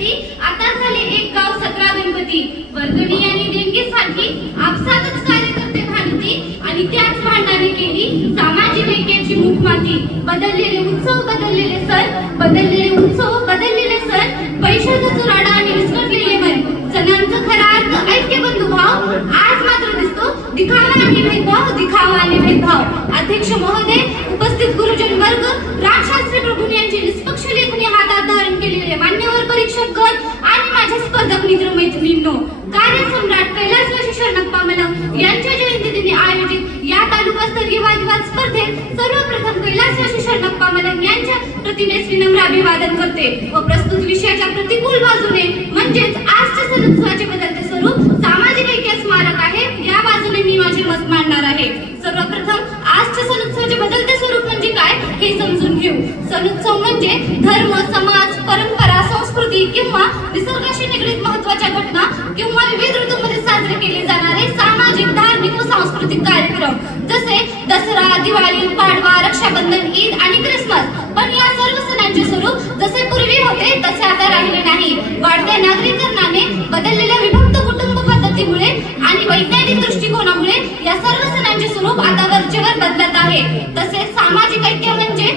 गणपती, आता झाले एक गाव 17 गणपती। वर्गणी आणि देणगीसाठी आपसातच कार्यकर्ते भांडती आणि त्याच भांडणाने केली सामाजिक ऐक्याची मूठमाती। बदललेले उत्सव बदललेले सण, बदललेले उत्सव बदललेले सण, पैशाचा चुराडा आणि विस्कटलेले मन। सणांचा खरा अर्थ ऐक्य बंधुभाव, आज मात्र दिसतो दिखावा आणि भेदभाव, दिखावा आणि भेदभाव। अध्यक्ष महोदय, उपस्थित गुरुजन वर्ग, राजशास्त्री प्रभू यांची निष्पक्ष लेखणी हातात धारण केलेले मान्यवर परीक्षक गण आणि माझे स्पर्धक मित्र मैत्रिणींनो, कार्यसम्राट कैलासवासी शरणप्पा मलंग यांच्या जयंतीदिनी आयोजित या तालुकास्तरीय वादविवाद स्पर्धेत सर्वप्रथम कैलासवासी शरणप्पा मलंग यांच्या प्रतिमेस विनम्र अभिवादन करते व प्रस्तुत विषयाच्या प्रतिकूल बाजूने म्हणजेच आजच्या सणोत्सवाचे बदलते स्वरूप सामाजिक ऐक्य स्मारक आहे या बाजूने मी माझे मत मांडणार आहे। सर्वप्रथम आजच्या सणोत्सवाचे बदलते स्वरूप म्हणजे काय हे समजून घेऊ। सणोत्सव म्हणजे धर्म, समाज, परंपरा, संस्कृती किंवा निसर्गाशी निगडीत महत्त्वाच्या घटना किंवा विविध ऋतूंमध्ये साजरे केले जाणारे सामाजिक, धार्मिक व सांस्कृतिक कार्यक्रम जसे दसरा, दिवाळी, पाडवा, रक्षाबंधन, ईद आणि ख्रिसमस। पण या सर्व सणांचे स्वरूप जसे पूर्वी होते तसे आता राहिले नाही। वाढत्या नागरीकरणाने, बदललेल्या विभक्त कुटुंब पद्धतीमुळे आणि वैज्ञानिक दृष्टिकोनामुळे या सर्व सणांचे स्वरूप आता वरचेवर बदलत आहे। तसेच सामाजिक ऐक्य म्हणजे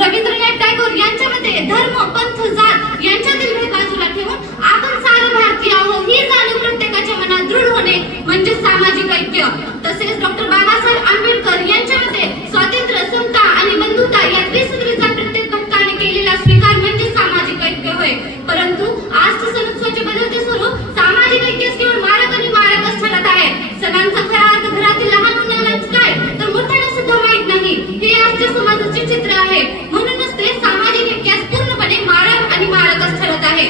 रवींद्रनाथ टागोर यांच्या मते धर्म, पंथ, जात यांच्यातील भेद बाजूला ठेवून आपण सारे भारतीय आहोत ही जाणीव प्रत्येकाच्या मनात दृढ होणे म्हणजे सामाजिक ऐक्य। तसेच डॉक्टर बाबासाहेब आंबेडकर यांच्या मते स्वातंत्र्य, समता आणि बंधुता या त्रिसूत्रीचा प्रत्येक घटकाने केलेला स्वीकार म्हणजे सामाजिक ऐक्य होय। परंतु आजच्या सणोत्सवाचे बदलते स्वरूप सामाजिक ऐक्य केवळ मारक आणि मारकच ठरत आहे। सणांचा खरा अर्थ घरातील लहान मुलांनाच काय तर मोठ्यांना सुद्धा माहित नाही हे आजच्या समाजाचे चित्र आहे। म्हणूनच ते सामाजिक ऐक्यास पूर्णपणे मारक आणि मारकच ठरत आहे।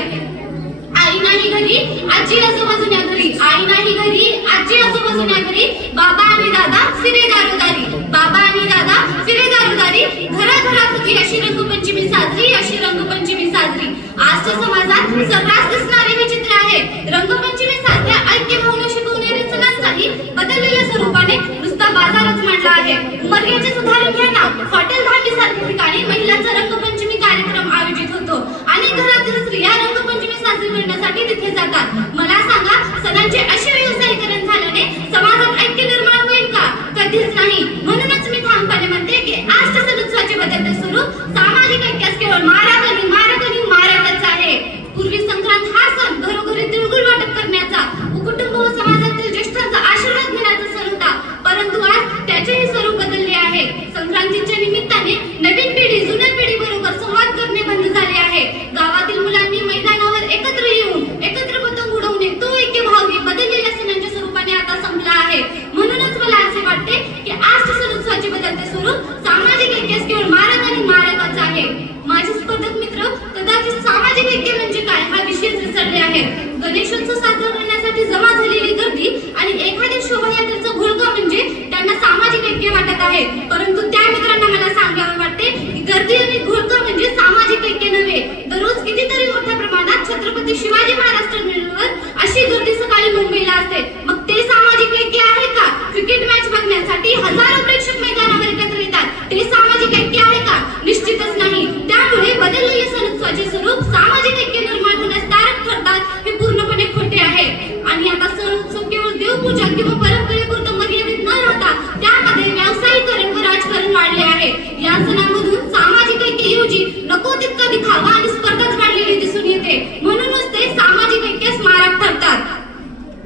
आई नाही घरी, आजी आजोबा जुन्या घरी, आई नाही घरी, आजी आजोबा जुन्या घरी, बाबा आणि दादा फिरे दारोदारी, बाबा आणि दादा फिरे दारोदारी, घराघरात होती अशी रंगपंचमी साजरी, अशी रंगपंचमी साजरी। आजच्या समाजात सर्रास दिसणारे हे चित्र आहे। रंगपंचमी सारख्या ऐक्य भावना शिकवणाऱ्या सणांचाही बदललेल्या स्वरूपाने नुसता बाजारच मांडला आहे। उमरग्याचे उदाहरण घ्या ना, हॉटेल धाटी सारख्या ठिकाणी महिलांचा रंगपंचमी कार्यक्रम आयोजित होतो आणि घरातील स्त्रिया रंगपंचमी साजरी करण्यासाठी तिथे जातात। मला सांगा, सणांचे असे व्यवसायीकरण झाल्याने समाजात ऐक्य निर्माण होईल का? कधीच नाही। म्हणूनच मी ठामपणे म्हणते की आजच्या सणोत्सवाचे बदलते स्वरूप सामाजिक ऐक्यास केवळ मारक आणि मारकच आहे। पूर्वी संक्रांत हा सण घरोघरी तिळगुळ वाटप करण्याचा व कुटुंब व समाजातील ज्येष्ठांचा आशीर्वाद घेण्याचा सण होता, परंतु आज त्याचेही स्वरूप बदलले आहे। संक्रांतीच्या निमित्ताने नवीन पिढी जुन्या पिढीबरोबर संवाद करणे बंद झाले आहे। गावातील मुलांनी मैदानावर एकत्र येऊन एकत्र पतंग उडवणे तो ऐक्यभाव बदललेल्या सणांच्या स्वरूपाने आता संपला आहे। म्हणूनच मला असे वाटते की आजच्या सणोत्सवाचे बदलते स्वरूप सामाजिक ऐक्यास केवळ मारक आणि मारकच आहे। माझे स्पर्धक मित्र कदाचित सामाजिक ऐक्य म्हणजे काय हा विषय विसरले आहेत। गणेशोत्सव साजरा करण्यासाठी जमा झालेली गर्दी आणि एखाद्या शोभायात्रेचा घोळका म्हणजे त्यांना सामाजिक ऐक्य वाटत आहे, परंतु त्या मित्रांना मला सांगावे वाटते की गर्दी आणि घोळका म्हणजे सामाजिक ऐक्य नव्हे। दररोज कितीतरी मोठ्या प्रमाणात छत्रपती शिवाजी महाराज टर्मिनलवर अशी गर्दी सकाळी मुंबईला असते, मग ते सामाजिक ऐक्य आहे का? क्रिकेट मॅच बघण्यासाठी हजारो प्रेक्षक मैदानावर एकत्र येतात, ते सामाजिक ऐक्य आहे का? निश्चितच नाही। त्यामुळे बदललेले सणोत्सवाचे स्वरूप सामाजिक ऐक्य निर्माण होण्यास तारक ठरतात हे पूर्णपणे खोटे आहे। आणि आता सणोत्सव केवळ देवपूजा किंवा परंपरेपुरतं मर्यादित न राहता त्यामध्ये व्यावसायिकरण व राजकारण वाढले आहे। या सणामधून सामाजिक ऐक्याऐवजी नको तितका दिखावा आणि स्पर्धाच वाढलेली दिसून येते, म्हणूनच ते सामाजिक ऐक्य स्मारक ठरतात।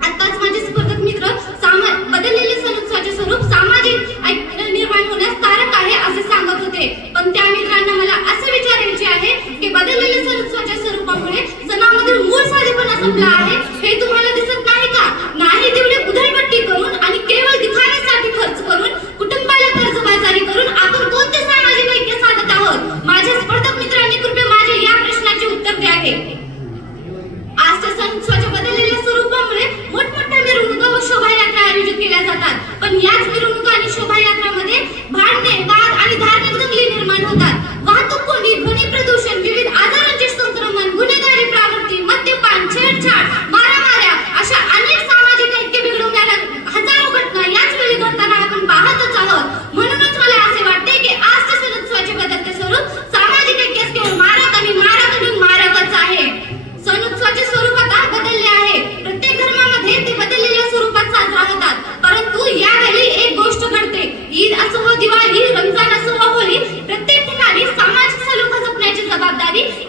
आताच माझे स्पर्धक मित्र बदललेले सणोत्सवाचे स्वरूप सामाजिक ऐक्य निर्माण होण्यास तारक आहे असे सांगत होते, पण त्या मित्रांना मला असे विचारायचे आहे की बदललेल्या सणोत्सवाच्या स्वरूपामुळे सणामधील मूळ साधेपणा संपला आहे हे तुम्हाला दिसत नाही का? नाही तेवढे उधळपट्टी करून आणि केवळ दिखाव्यासाठी खर्च करून कुटुंबाला कर्जबाजारी करून आपण कोणते सामाजिक ऐक्य साधत आहोत? माझ्या स्पर्धक मित्रांनी कृपया माझ्या या प्रश्नाचे उत्तर द्यावे। आजच्या सणोत्सवाच्या बदललेल्या स्वरूपामुळे मोठमोठ्या मिरवणुका व शोभायात्रा आयोजित केल्या जातात, पण याच मिरवणुका आणि शोभायात्रामध्ये भांडणे, वाद आणि धार्मिक दंगली निर्माण होतात। वाहतूक कोंडी, ध्वनी प्रदूषण, विविध आजारांचे संक्रमण, गुन्हेगारी प्रवृत्ती, मद्यपान, छेडछाड, अधिकारी